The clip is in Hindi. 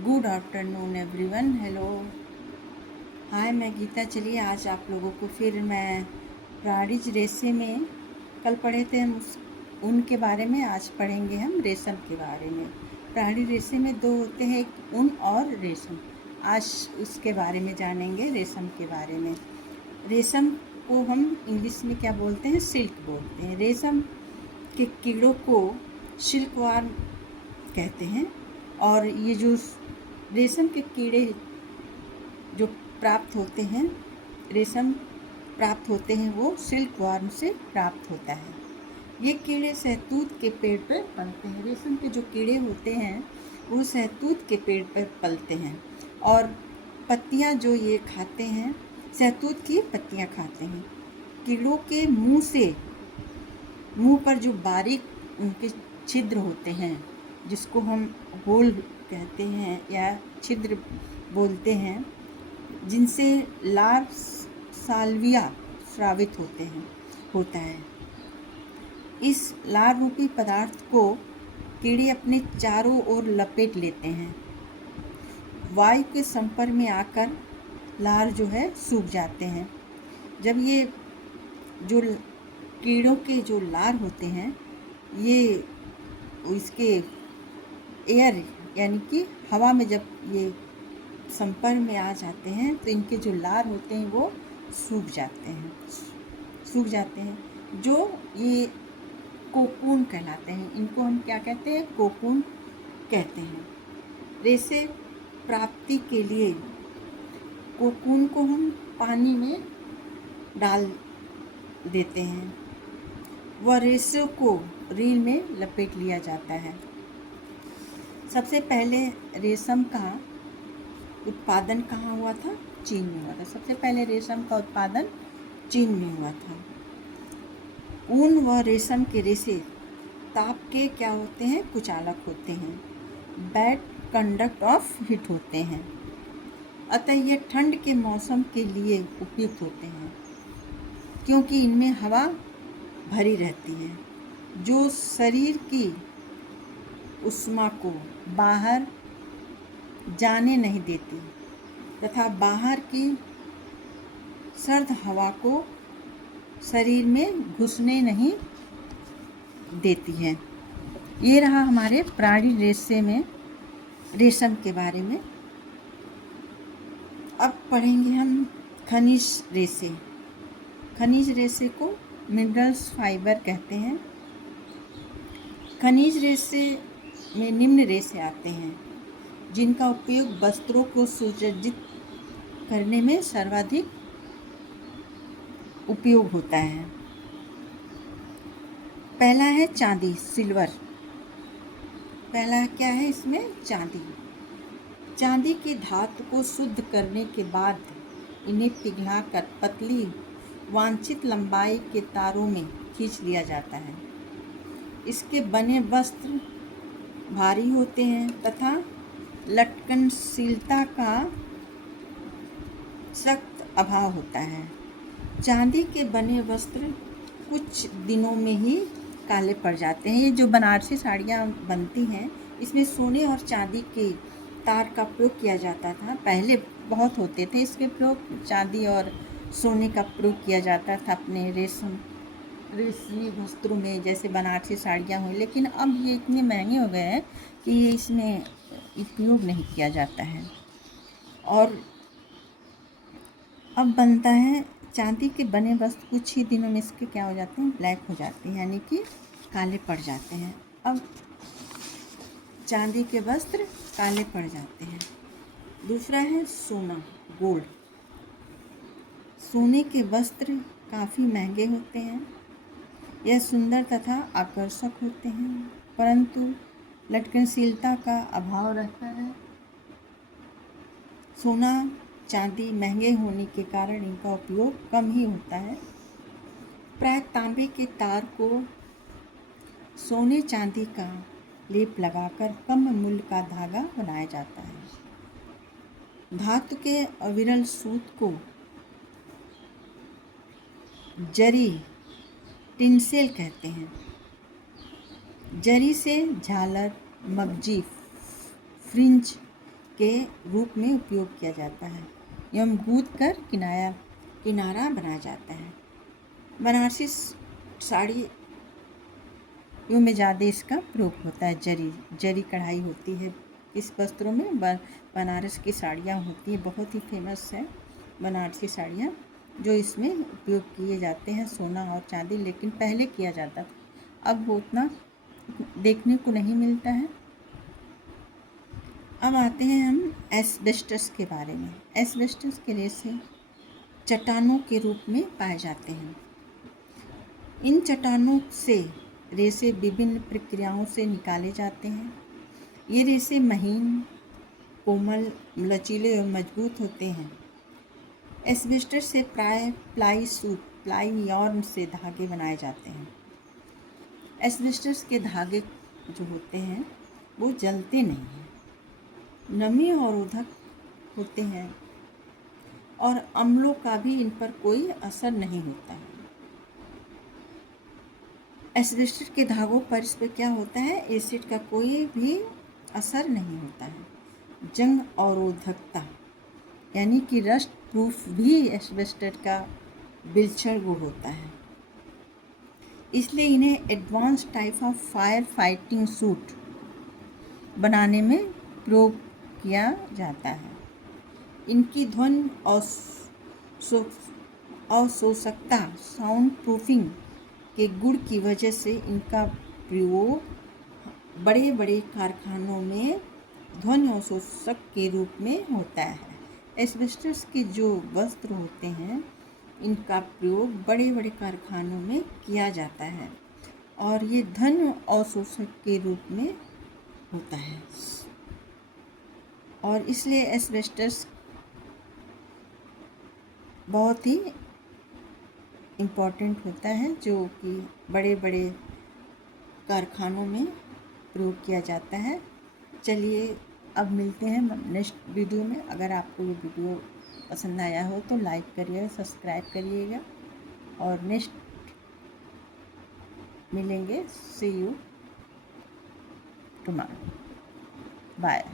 Good afternoon everyone. हेलो, हाय, मैं गीता। चलिए आज आप लोगों को फिर मैं प्राणिज रेशे में कल पढ़े थे हम ऊन के बारे में, आज पढ़ेंगे हम रेशम के बारे में। प्राणी रेशे में दो होते हैं, एक ऊन और रेशम। आज उसके बारे में जानेंगे, रेशम के बारे में। रेशम को हम इंग्लिश में क्या बोलते हैं? सिल्क बोलते हैं। रेशम के कीड़ों को सिल्कवर्म कहते हैं। और ये जो रेशम के कीड़े जो प्राप्त होते हैं, रेशम प्राप्त होते हैं, वो सिल्कवर्म से प्राप्त होता है। ये कीड़े शहतूत के पेड़ पर पलते हैं। रेशम के जो कीड़े होते हैं वो शहतूत के पेड़ पर पलते हैं और पत्तियां जो ये खाते हैं, शहतूत की पत्तियां खाते हैं। कीड़ों के मुंह पर जो बारीक उनके छिद्र होते हैं, जिसको हम होल कहते हैं या छिद्र बोलते हैं, जिनसे लार साल्विया स्रावित होता है। इस लार रूपी पदार्थ को कीड़े अपने चारों ओर लपेट लेते हैं। वायु के संपर्क में आकर लार जो है सूख जाते हैं। जब ये जो कीड़ों के जो लार होते हैं, ये इसके एयर यानी कि हवा में जब ये संपर्क में आ जाते हैं तो इनके जो लार होते हैं वो सूख जाते हैं, जो ये कोकून कहलाते हैं। इनको हम क्या कहते हैं? कोकून कहते हैं। रेशे प्राप्ति के लिए कोकून को हम पानी में डाल देते हैं। वह रेशों को रील में लपेट लिया जाता है। सबसे पहले रेशम का उत्पादन कहाँ हुआ था? चीन में हुआ था। सबसे पहले रेशम का उत्पादन चीन में हुआ था। ऊन व रेशम के रेशे ताप के क्या होते हैं? कुचालक होते हैं। बैड कंडक्ट ऑफ हीट होते हैं। अतः ये ठंड के मौसम के लिए उपयुक्त होते हैं, क्योंकि इनमें हवा भरी रहती है जो शरीर की ऊष्मा को बाहर जाने नहीं देती तथा बाहर की सर्द हवा को शरीर में घुसने नहीं देती है। ये रहा हमारे प्राणी रेशे में रेशम के बारे में। अब पढ़ेंगे हम खनिज रेशे। खनिज रेशे को मिनरल्स फाइबर कहते हैं। खनिज रेशे में निम्न रेशे आते हैं जिनका उपयोग वस्त्रों को सुसज्जित करने में सर्वाधिक उपयोग होता है। पहला है चांदी, सिल्वर। पहला क्या है इसमें? चांदी। चांदी की धातु को शुद्ध करने के बाद इन्हें पिघलाकर पतली वांछित लंबाई के तारों में खींच लिया जाता है। इसके बने वस्त्र भारी होते हैं तथा लटकनशीलता का सख्त अभाव होता है। चांदी के बने वस्त्र कुछ दिनों में ही काले पड़ जाते हैं। ये जो बनारसी साड़ियाँ बनती हैं, इसमें सोने और चांदी के तार का प्रयोग किया जाता था। पहले बहुत होते थे इसके प्रयोग, चांदी और सोने का प्रयोग किया जाता था अपने रेशमी वस्त्रों में, जैसे बनारसी साड़ियाँ हुई। लेकिन अब ये इतने महंगे हो गए हैं कि ये इसमें उपयोग नहीं किया जाता है। और अब बनता है चांदी के बने वस्त्र कुछ ही दिनों में इसके क्या हो जाते हैं? ब्लैक हो जाते हैं, यानी कि काले पड़ जाते हैं। अब चांदी के वस्त्र काले पड़ जाते हैं। दूसरा है सोना, गोल्ड। सोने के वस्त्र काफ़ी महंगे होते हैं। यह सुंदर तथा आकर्षक होते हैं, परंतु लटकनशीलता का अभाव रहता है। सोना चांदी महंगे होने के कारण इनका उपयोग कम ही होता है। प्राय तांबे के तार को सोने चांदी का लेप लगाकर कम मूल्य का धागा बनाया जाता है। धातु के अविरल सूत को जरी, टिंसेल कहते हैं। जरी से झालर, मगजी, फ्रिंज के रूप में उपयोग किया जाता है एवं गूंथ कर किनारा बनाया जाता है। बनारसी साड़ियों में ज़्यादा इसका प्रयोग होता है। जरी कढ़ाई होती है इस वस्त्रों में। बनारस की साड़ियाँ होती हैं, बहुत ही फेमस है बनारसी साड़ियाँ, जो इसमें उपयोग किए जाते हैं। सोना और चांदी लेकिन पहले किया जाता था, अब वो उतना देखने को नहीं मिलता है। अब आते हैं हम एस्बेस्टस के बारे में। एस्बेस्टस के रेशे चट्टानों के रूप में पाए जाते हैं। इन चट्टानों से रेशे विभिन्न प्रक्रियाओं से निकाले जाते हैं। ये रेशे महीन, कोमल, लचीले और मजबूत होते हैं। एस्बेस्टस से प्राय प्लाई यॉर्न से धागे बनाए जाते हैं। एस्बेस्टस के धागे जो होते हैं वो जलते नहीं हैं, नमी और उधक होते हैं और अम्लों का भी इन पर कोई असर नहीं होता है। एस्बेस्टस के धागों पर इस पर क्या होता है, एसिड का कोई भी असर नहीं होता है। जंग और उधकता यानी कि रस्ट प्रूफ भी एस्बेस्टस का विलक्षण गुण होता है। इसलिए इन्हें advance type of fire fighting suit बनाने में प्रयोग किया जाता है। इनकी ध्वनि अवशोषकता साउंड प्रूफिंग के गुण की वजह से इनका प्रयोग बड़े बड़े कारखानों में ध्वनि अवशोषक के रूप में होता है। एस्बेस्टस के जो वस्त्र होते हैं इनका प्रयोग बड़े बड़े कारखानों में किया जाता है और ये ध्वनि अवशोषक के रूप में होता है और इसलिए एस्बेस्टस बहुत ही इम्पॉर्टेंट होता है, जो कि बड़े बड़े कारखानों में प्रयोग किया जाता है। चलिए अब मिलते हैं नेक्स्ट वीडियो में। अगर आपको ये वीडियो पसंद आया हो तो लाइक करिएगा, सब्सक्राइब करिएगा और नेक्स्ट मिलेंगे। सी यू टुमारो। बाय।